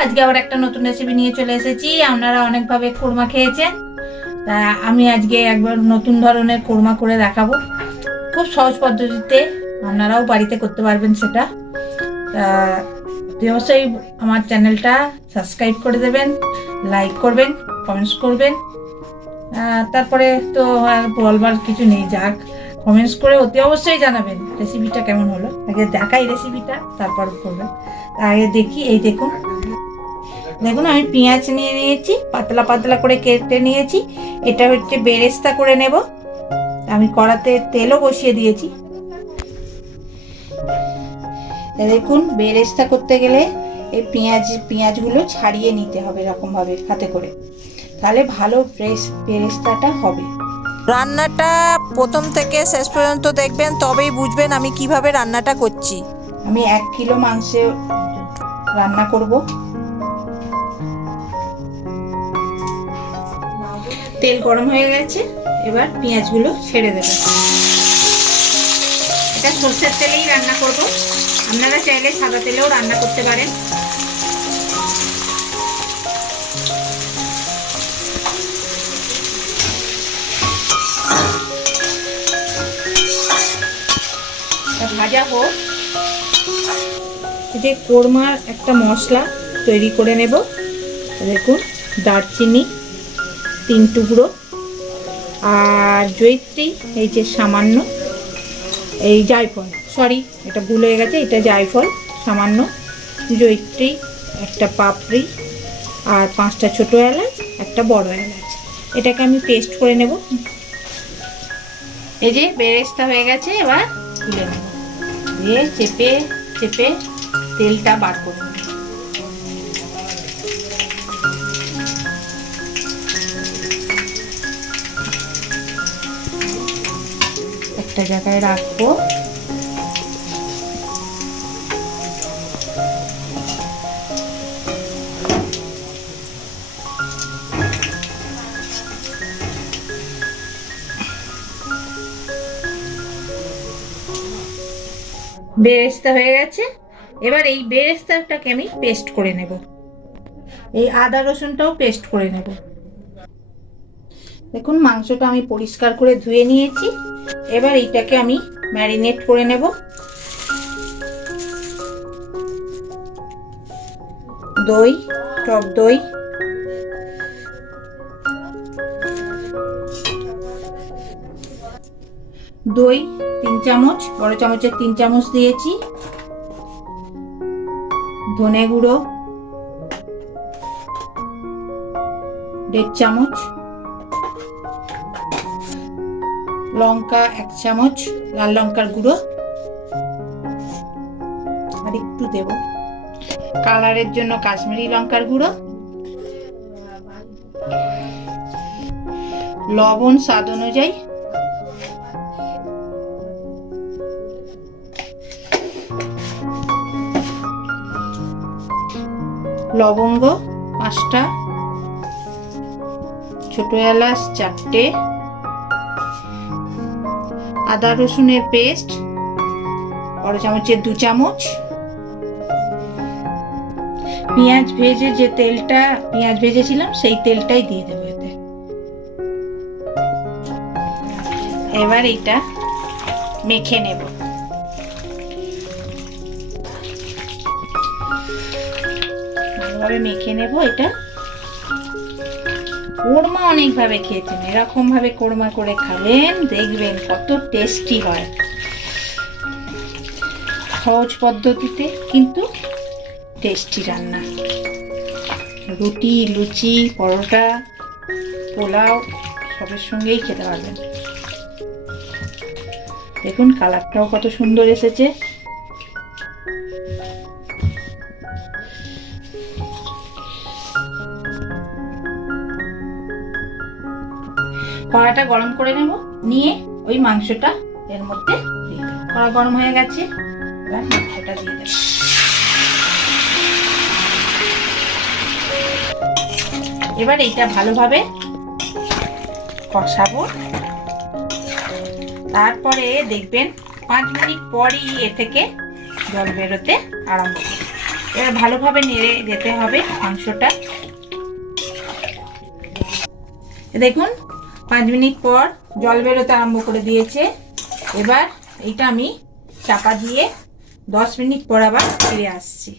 আজকে আবার একটা নতুন রেসিপি নিয়ে চলে এসেছি। আপনারা অনেকভাবে কোরমা খেয়েছেন। তা আমি আজকে একবার নতুন ধরনের কোরমা করে দেখাবো। খুব সহজ পদ্ধতিতে আপনারাও বাড়িতে করতে পারবেন সেটা। তা অবশ্যই আমার চ্যানেলটা সাবস্ক্রাইব করে দেবেন লাইক করবেন কমেন্টস করবেন। তারপরে তো আর বলবার কিছু নেই, যাক। কমেন্টস করে অতি অবশ্যই জানাবেন রেসিপিটা কেমন হলো। আগে দেখাই রেসিপিটা তারপর করবেন। আগে দেখি, এই দেখুন। দেখুন আমি পেঁয়াজ নিয়ে নিয়েছি পাতলা পাতলা করে কেটে নিয়েছি। এটা হচ্ছে বেরেস্তা করে নেব। আমি কড়াতে তেলও বসিয়ে দিয়েছি। দেখুন বেরেস্তা করতে গেলে এই পেঁয়াজ পেঁয়াজগুলো ছাড়িয়ে নিতে হবে এরকমভাবে হাতে করে। তাহলে ভালো ফ্রেশ বেরেস্তাটা হবে। রান্নাটা প্রথম থেকে শেষ পর্যন্ত দেখবেন তবেই বুঝবেন আমি কীভাবে রান্নাটা করছি। আমি এক কিলো মাংস রান্না করব। তেল গরম হয়ে গেছে, এবার পেঁয়াজগুলো ছেড়ে দেবেন এটা সর্ষের তেলেই রান্না করব। আপনারা চাইলে সাদা তেলেও রান্না করতে পারেন। ভাজা হোক। যে কোরমার একটা মশলা তৈরি করে নেব। দেখুন, দারচিনি। তিন টুকরো। আর জৈত্রী এই যে সামান্য, এই জায়ফল। সরি এটা ভুল হয়ে গেছে, এটা জায়ফল, সামান্য। জৈত্রী একটা পাপড়ি, আর পাঁচটা ছোটো এলাচ, একটা বড় এলাচ। এটাকে আমি পেস্ট করে নেব। এই যে বেরেস্তা হয়ে গেছে, এবার তুলে নেব। দিয়ে চেপে চেপে তেলটা বার করে একটা জায়গায় রাখব। বেরেস্তা হয়ে গেছে। এবার এই বেরেস্তাটাকে আমি পেস্ট করে নেব। এই আদা রসুনটাও পেস্ট করে নেব। দেখুন, মাংসটা আমি পরিষ্কার করে ধুয়ে নিয়েছি। এবার এইটাকে আমি ম্যারিনেট করে নেব। দই, টক দই। দই, তিন চামচ, বড় চামচের তিন চামচ দিয়েছি। ধনে গুঁড়ো, দেড় চামচ। লঙ্কা এক চামচ, লাল লঙ্কার গুঁড়ো। আর একটু দেব। কালারের জন্য কাশ্মীরি লঙ্কার গুঁড়ো। লবণ স্বাদ অনুযায়ী। লবঙ্গ পাঁচটা। ছোট এলাচ চারটে। আদা রসুনের পেস্ট, বড় চামচের দু চামচ। পেঁয়াজ ভেজে যে তেলটা, পেঁয়াজ ভেজেছিলাম, সেই তেলটাই দিয়ে দেবো এতে। এবার এটা মেখে নেব। মেখে নেব এটা। কোরমা অনেকভাবে খেয়েছেন। এরকমভাবে কোরমা করে খাবেন, দেখবেন কত টেস্টি হয়। সহজ পদ্ধতিতে কিন্তু টেস্টি রান্না। রুটি, লুচি, পরোটা, পোলাও, সবের সঙ্গেই খেতে পারবেন। দেখুন কালারটাও কত সুন্দর এসেছে। কড়াটা গরম করে নেব। নিয়ে ওই মাংসটা এর মধ্যে কড়া গরম হয়ে গেছে, এবার মাংসটা দিয়ে দেবো। এবার এইটা ভালোভাবে কষাবো। তারপরে দেখবেন পাঁচ মিনিট পরই এ থেকে জল বেরোতে আরম্ভ এবার ভালোভাবে নেড়ে যেতে হবে মাংসটা। দেখুন পাঁচ মিনিট পর জল বেরোতে আরম্ভ করে দিয়েছে। এবার এটা আমি চাপা দিয়ে দশ মিনিট পর আবার ফিরে আসছি।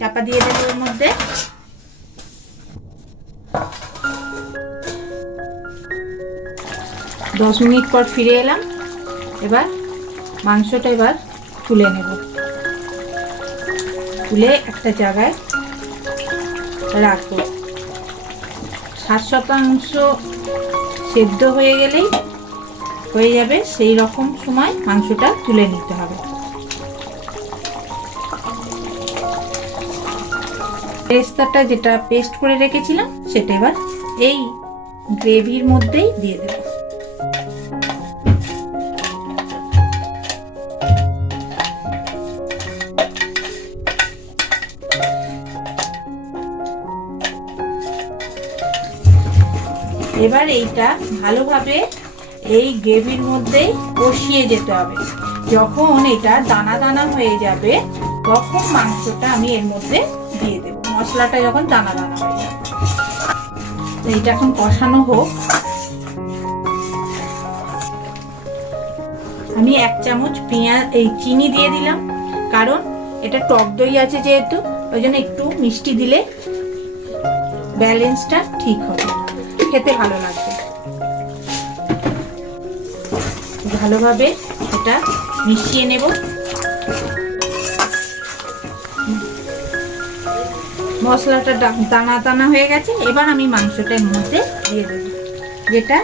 চাপা দিয়ে দেবো এর মধ্যে। দশ মিনিট পর ফিরে এলাম। এবার মাংসটা এবার তুলে নেব। তুলে একটা জায়গায় রাখব। ষাট শতাংশ সেদ্ধ হয়ে গেলেই হয়ে যাবে, সেই রকম সময় মাংসটা তুলে নিতে হবে। পেস্তাটা যেটা পেস্ট করে রেখেছিলাম, সেটা এবার এই গ্রেভির মধ্যেই দিয়ে দেব। এবার এইটা ভালোভাবে এই গ্রেভির মধ্যেই কষিয়ে যেতে হবে। যখন এটা দানা দানা হয়ে যাবে, তখন মাংসটা আমি এর মধ্যে দিয়ে দেব। মশলাটা যখন দানা দানা হয়ে যাবে। তো এটা এখন কষানো হোক। আমি এক চামচ পেঁয়াজ, এই চিনি দিয়ে দিলাম। কারণ এটা টক দই আছে যেহেতু, ওই জন্য একটু মিষ্টি দিলে ব্যালেন্সটা ঠিক হবে। খেতে ভালো লাগবে। ভালোভাবে এটা মিশিয়ে নেব। মশলাটা দানা দানা হয়ে গেছে, এবার আমি মাংসটা এর মধ্যে দিয়ে দেব, যেটা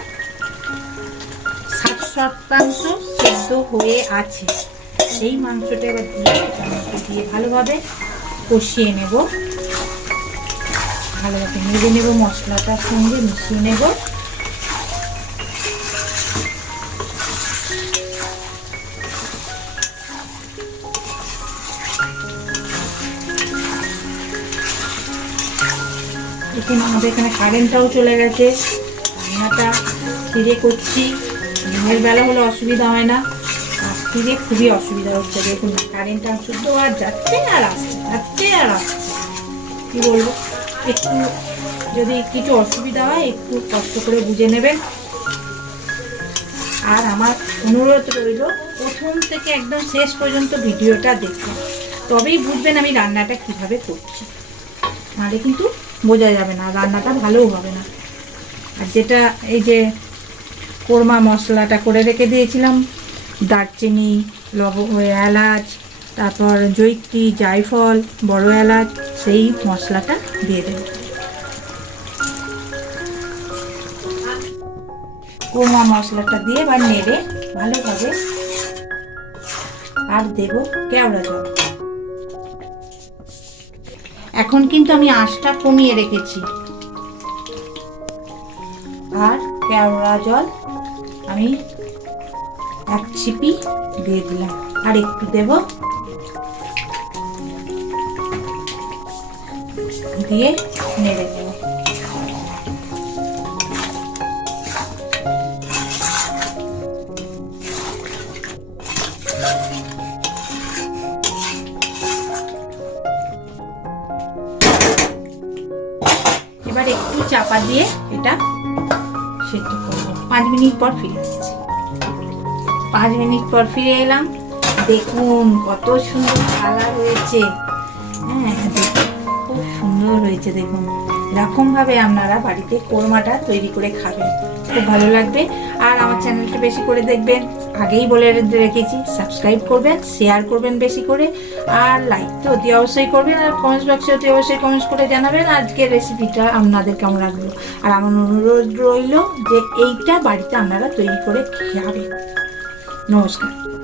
ষাট শতাংশ সেদ্ধ হয়ে আছে। এই মাংসটা এবার দিয়ে দিয়ে ভালোভাবে কষিয়ে নেব। ভালোভাবে নেড়ে নেব মশলাটার সঙ্গে মিশিয়ে নেব। দেখুন আমাদের এখানে কারেন্টটাও চলে গেছে। রান্নাটা ফিরে করছি। দিনের বেলা হলে অসুবিধা হয় না। রাত্রিরে খুবই অসুবিধা হচ্ছে। দেখুন কারেন্টটা শুদ্ধ আর যাচ্ছে আর আসছে, যাচ্ছে আর আসছে। কি বলব? একটু যদি কিছু অসুবিধা হয়, একটু কষ্ট করে বুঝে নেবেন। আর আমার অনুরোধ রইল, প্রথম থেকে একদম শেষ পর্যন্ত ভিডিওটা দেখুন। তবেই বুঝবেন আমি রান্নাটা কীভাবে করছি। নাহলে কিন্তু বোঝা যাবে না, রান্নাটা ভালোও হবে না। আর যেটা এই যে কোরমা মশলাটা করে রেখে দিয়েছিলাম, দারচিনি, লব এলাচ তারপর জৈত্রী জায়ফল, বড় এলাচ, সেই মশলাটা দিয়ে দেব। কোরমা মশলাটা দিয়ে এবার নেড়ে ভালোভাবে আর দেব কেওড়া জল। এখন কিন্তু আমি আঁশটা কমিয়ে রেখেছি। আর কেওড়া জল আমি এক ছিপি দিয়ে দিলাম। আর একটু দেব দিয়ে নেড়ে দেব এবার একটু চাপা দিয়ে এটা সেদ্ধ করব। পাঁচ মিনিট পর ফিরে আসছি। পাঁচ মিনিট পর ফিরে এলাম। দেখুন কত সুন্দর কালার হয়েছে। হ্যাঁ সুন্দর হয়েছে দেখুন। এরকম ভাবে আপনারা বাড়িতে কোরমাটা তৈরি করে খাবেন। খুব ভালো লাগবে। আর আমার চ্যানেলটা বেশি করে দেখবেন, আগেই বলে রেখেছি, সাবস্ক্রাইব করবেন, শেয়ার করবেন বেশি করে, আর লাইক তো অতি অবশ্যই করবেন, আর কমেন্টস বক্সে অতি অবশ্যই কমেন্টস করে জানাবেন, আজকের রেসিপিটা আপনাদের কেমন লাগল? আর আমার অনুরোধ রইল যে, এইটা বাড়িতে আপনারা তৈরি করে খাবেন নমস্কার।